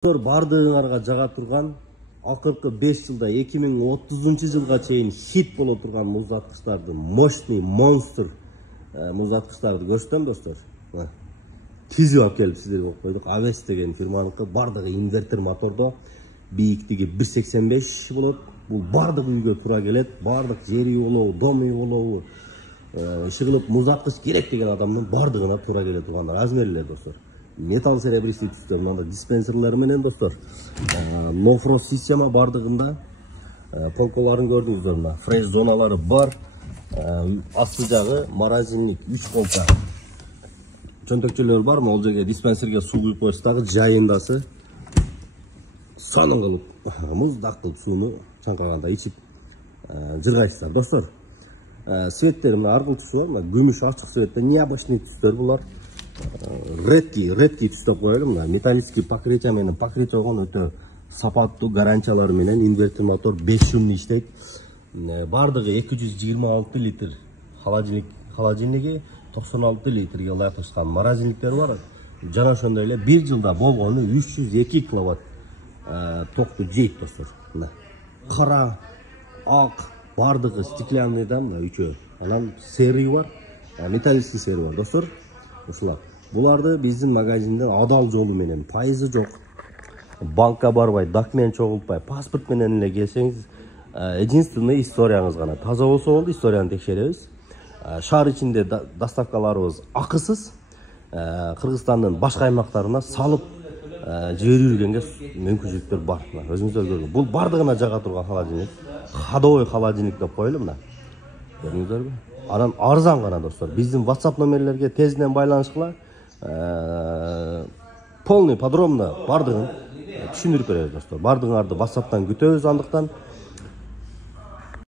Бардығыңарға жаға тұрған ақырқы 5 жылда 2030 жылға чейин хит боло тұрған мұздатқыштарды, мощный монстр мұздатқыштарды көрсетем достар. Тизип алып келип сиздерге коюп койдук. Авес деген фирманыкы бардыгы инвертер мотордо, бийиктиги 1.85 болот. Бул бардык үйгө туура келет. Бардык жери болобу, дом үй болобу, иши кылып муздаткыч керек деген адамдын бардыгына туура келе турган размерлер достар. Металл серебристый түстөр, мында диспенсерлер менен достар. Нофрост система бардыгында полкаларын көрдүңүздөр, мына фреш зоналары бар. Асты жагы морозильник 3 полка. Чөнтөкчөлөр бар, ал жерге диспенсерге суу куюп коюп, дагы жайындасы санын кылып, муздак кылып сууну чаңкаганда ичип жыргайсыздар достар. Светтер мына аркыл түсү бар, мына күмүш ачык светте, необычный түстөр булар. Редкий түс деп коелу, мына металлический покрытие менен покрытие болгон өтө сапаттуу гарантиялары менен инвертер мотор 5 шумный иштейт. Бардыгы 226 литр холодильниги 96 литрге ылайыкташкан морозильниктер бар. Жана ошондой эле 1 жылда болгону 302 киловатт токту жейт достор. Мына кара, ак, бардыгы стеклянныйдан мына үчөө. Анан серый бар, металлический серый бар достор. Ушулар. Буларды биздин магазинден адал жолу менен, пайызы жок. Банкка барбай, документ чогултпай, паспорт менен эле келсеңиз, единственный историяңыз гана таза болсо болду, историяны текшеребиз. Шаар ичинде доставкаларыбыз акысыз. Кыргызстандын башка аймактарына салып жиберүүгө мүмкүнчүлүктөр бар. Өзүңүздөр көргөн. Бул бардыгына жага турган холодильник. Ходовой холодильник деп коелу мына. Көрдүңүздөрбү? Анан арзан гана достор. Биздин WhatsApp номерлерге тезден байланышкыла. Полный подробно бардыгын түшүндүрүп беребиз достор. Бардыгыңарды WhatsApp'тан күтөбүз андыктан.